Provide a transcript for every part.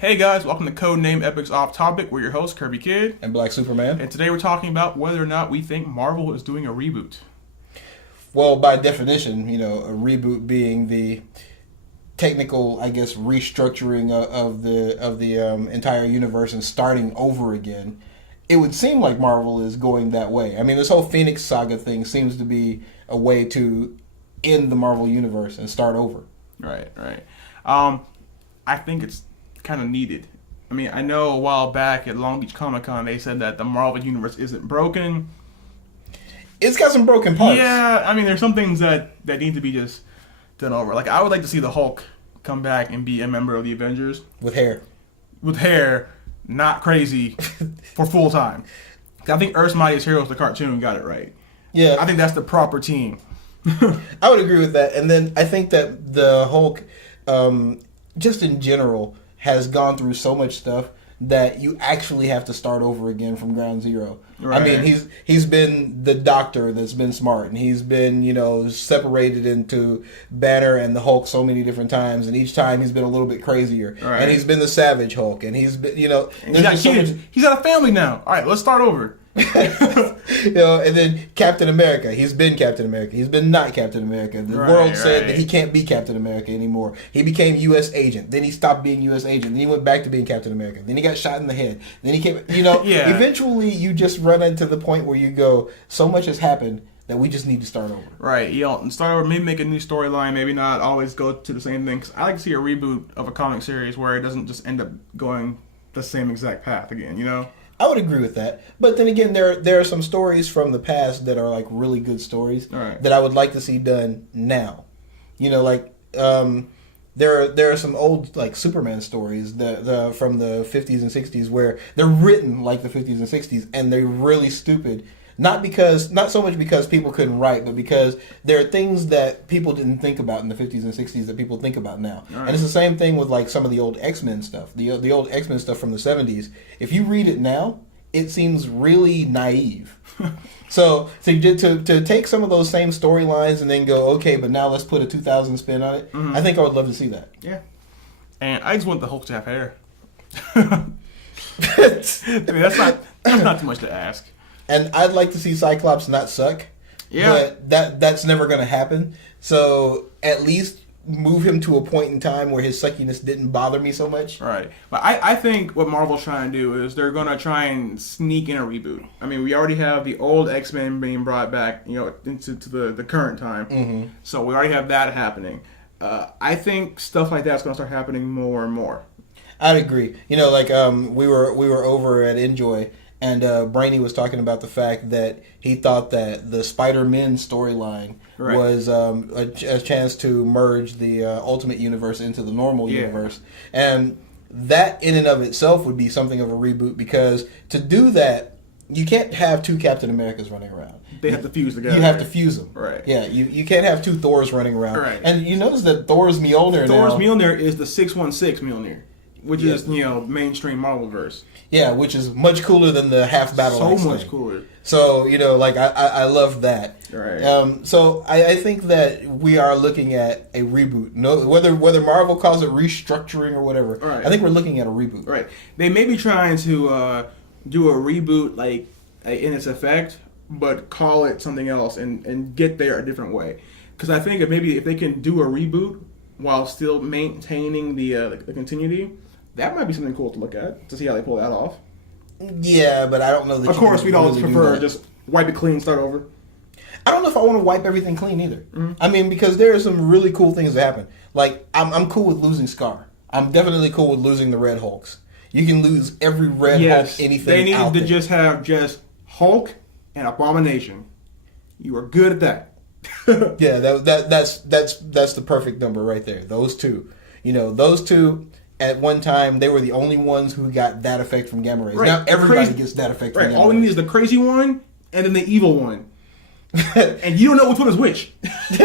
Hey guys, welcome to Codenamed Epics Off Topic. We're your hosts, Kirby Kid. And Black Superman. And today we're talking about whether or not we think Marvel is doing a reboot. Well, by definition, a reboot being the technical, restructuring of the entire universe and starting over again. It would seem like Marvel is going that way. I mean, this whole Phoenix Saga thing seems to be a way to end the Marvel universe and start over. Right. I think it's kind of needed. I mean, I know a while back at Long Beach Comic Con they said that the Marvel universe isn't broken. It's got some broken parts. Yeah, I mean, there's some things that need to be just done over. Like, I would like to see the Hulk come back and be a member of the Avengers. With hair, not crazy, for full time. I think Earth's Mightiest Heroes, the cartoon, got it right. Yeah. I think that's the proper team. I would agree with that. And then I think that the Hulk, just in general, has gone through so much stuff that you actually have to start over again from ground zero. Right. I mean, he's been the Doctor that's been smart, and he's been, separated into Banner and the Hulk so many different times, and each time he's been a little bit crazier. Right. And he's been the Savage Hulk, and he's been, and he's got kids. He's got a family now. All right, let's start over. And then Captain America. He's been Captain America. He's been not Captain America. The world said that he can't be Captain America anymore. He became U.S. agent. Then he stopped being U.S. agent. Then he went back to being Captain America. Then he got shot in the head. Then he came. Eventually you just run into the point where you go, so much has happened that we just need to start over. Right. Start over. Maybe make a new storyline. Maybe not always go to the same thing. 'Cause I like to see a reboot of a comic series where it doesn't just end up going the same exact path again. I would agree with that, but then again, there are some stories from the past that are like really good stories that I would like to see done now. There are some old like Superman stories that from the 50s and 60s where they're written like the 50s and 60s, and they're really stupid. Not so much because people couldn't write, but because there are things that people didn't think about in the 50s and 60s that people think about now. Right. And it's the same thing with like some of the old X-Men stuff. The old X-Men stuff from the 70s. If you read it now, it seems really naive. So to take some of those same storylines and then go, okay, but now let's put a 2000 spin on it. Mm-hmm. I think I would love to see that. Yeah. And I just want the Hulk to have hair. I mean, that's not too much to ask. And I'd like to see Cyclops not suck. Yeah. But that's never going to happen. So at least move him to a point in time where his suckiness didn't bother me so much. Right. But I think what Marvel's trying to do is they're going to try and sneak in a reboot. I mean, we already have the old X-Men being brought back, into the current time. Mm-hmm. So we already have that happening. I think stuff like that's going to start happening more and more. I'd agree. We were over at Enjoy, and Brainy was talking about the fact that he thought that the Spider-Man storyline was a chance to merge the Ultimate Universe into the normal universe. And that in and of itself would be something of a reboot, because to do that, you can't have two Captain Americas running around. They have to fuse together. You have to fuse them. Right. Yeah, you can't have two Thors running around. Right. And you notice that Thor's Mjolnir is the 616 Mjolnir. Which is, mainstream Marvelverse. Yeah, which is much cooler than the half battle. So much cooler. So, I love that. Right. So I think that we are looking at a reboot. No, whether Marvel calls it restructuring or whatever. Right. I think we're looking at a reboot. Right. They may be trying to do a reboot in its effect, but call it something else and get there a different way. Because I think if they can do a reboot while still maintaining the continuity, that might be something cool to look at, to see how they pull that off. Yeah, but I don't know that. Of course, we'd always prefer just wipe it clean, start over. I don't know if I want to wipe everything clean either. Mm-hmm. I mean, because there are some really cool things that happen. Like, I'm cool with losing Scar. I'm definitely cool with losing the Red Hulks. You can lose every Red Hulk, anything. They need to just have Hulk and Abomination. You are good at that. Yeah, that's the perfect number right there. Those two. Those two. At one time, they were the only ones who got that effect from gamma rays. Right. Now everybody gets that effect from gamma rays. All we need is the crazy one and then the evil one. And you don't know which one is which. You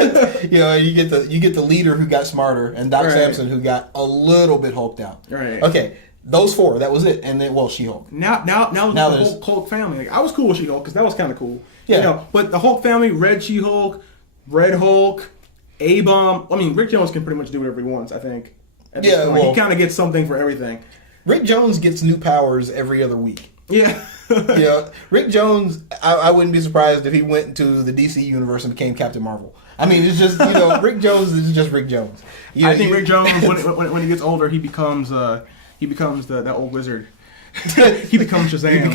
get the leader who got smarter, and Doc Samson who got a little bit hulked out. Right. Okay, those four, that was it. And then, She-Hulk. Now the whole Hulk family. Like, I was cool with She-Hulk because that was kind of cool. Yeah. But the Hulk family, Red She-Hulk, Red Hulk, A-Bomb. I mean, Rick Jones can pretty much do whatever he wants, I think. He kind of gets something for everything. Rick Jones gets new powers every other week. Yeah. Rick Jones, I wouldn't be surprised if he went into the DC universe and became Captain Marvel. I mean, it's just, Rick Jones is just Rick Jones. I think Rick Jones, when he gets older, he becomes that old wizard. He becomes Shazam.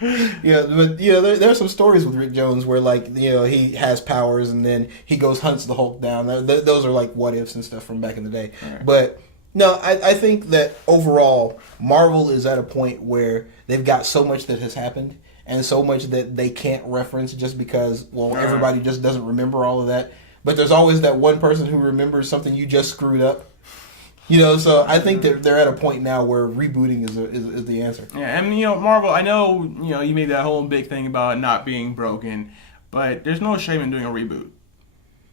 But there are some stories with Rick Jones where, like, he has powers and then he goes hunts the Hulk down. Those are like what ifs and stuff from back in the day. Right. But no, I think that overall Marvel is at a point where they've got so much that has happened and so much that they can't reference just because everybody just doesn't remember all of that. But there's always that one person who remembers something you just screwed up. So I think that they're at a point now where rebooting is the answer. Yeah, and Marvel, I know, you made that whole big thing about it not being broken, but there's no shame in doing a reboot.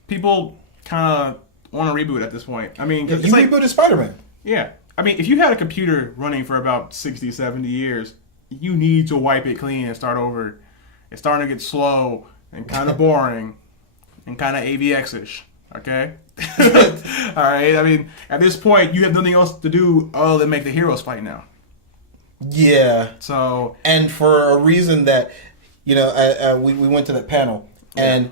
People kind of want a reboot at this point. I mean, you rebooted Spider-Man. Yeah. I mean, if you had a computer running for about 60, 70 years, you need to wipe it clean and start over. It's starting to get slow and kind of boring and kind of AVX-ish. Okay? All right? I mean, at this point, you have nothing else to do other than make the heroes fight now. Yeah. So... And for a reason that, we went to that panel, and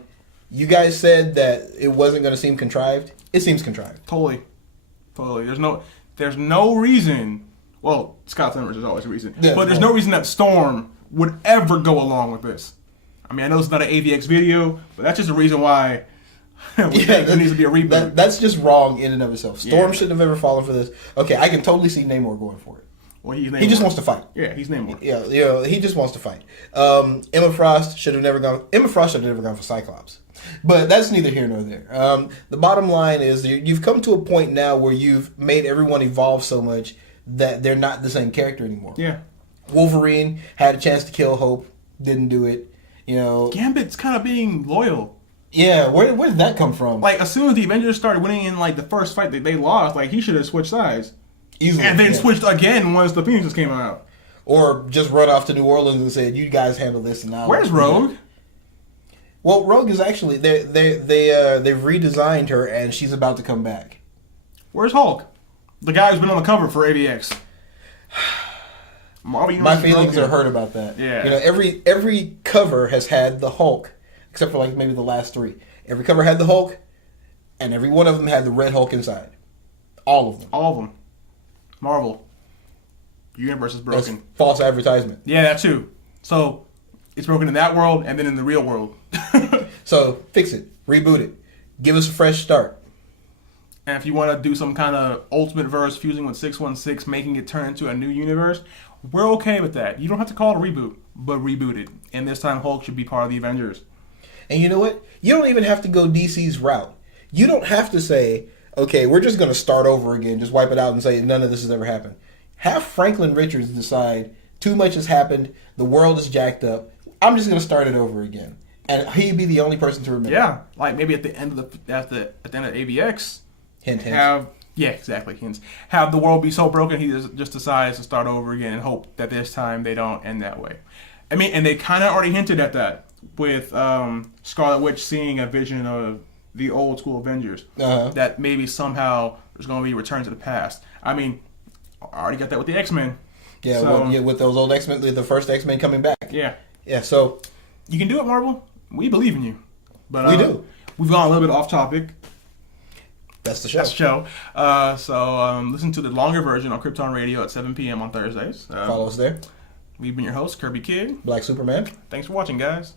you guys said that it wasn't going to seem contrived. It seems contrived. Totally. There's no reason... Well, Scott Summers is always a reason. Yeah, but there's no reason that Storm would ever go along with this. I mean, I know it's not an AVX video, but that's just a reason why... there needs to be a reboot. That's just wrong in and of itself. Storm shouldn't have ever fallen for this. Okay, I can totally see Namor going for it. Well, he just wants to fight. Yeah, he's Namor. Yeah, he just wants to fight. Emma Frost should have never gone for Cyclops. But that's neither here nor there. The bottom line is you've come to a point now where you've made everyone evolve so much that they're not the same character anymore. Yeah. Wolverine had a chance to kill Hope, didn't do it. Gambit's kind of being loyal. Yeah, where did that come from? Like, as soon as the Avengers started winning in, like, the first fight that they lost, like, he should have switched sides. Easily. And then switched again once the Phoenixes came out. Or just run off to New Orleans and said, you guys handle this and now. Where's Rogue? Well, Rogue is actually, they've redesigned her and she's about to come back. Where's Hulk? The guy who's been on the cover for AVX. My feelings are hurt about that. Yeah. Every cover has had the Hulk. Except for like maybe the last three. Every cover had the Hulk, and every one of them had the Red Hulk inside. All of them. All of them. Marvel. Universe is broken. That's false advertisement. Yeah, that too. So, it's broken in that world and then in the real world. So, fix it. Reboot it. Give us a fresh start. And if you want to do some kind of Ultimate Verse fusing with 616, making it turn into a new universe, we're okay with that. You don't have to call it a reboot, but reboot it. And this time Hulk should be part of the Avengers. And you know what? You don't even have to go DC's route. You don't have to say, okay, we're just going to start over again, just wipe it out and say none of this has ever happened. Have Franklin Richards decide too much has happened, the world is jacked up, I'm just going to start it over again. And he'd be the only person to remember. Yeah, like maybe at the end of at the end of AVX, hint. Hints. Have the world be so broken he just decides to start over again and hope that this time they don't end that way. I mean, and they kind of already hinted at that with Scarlet Witch seeing a vision of the old school Avengers. That maybe somehow there's going to be a return to the past. I mean, I already got that with the X-Men. Yeah, so, with those old X-Men, the first X-Men coming back. Yeah. Yeah, so... You can do it, Marvel. We believe in you. But we do. We've gone a little bit off topic. That's the show. So listen to the longer version on Krypton Radio at 7 p.m. on Thursdays. Follow us there. We've been your hosts, Kirby Kid. Black Superman. Thanks for watching, guys.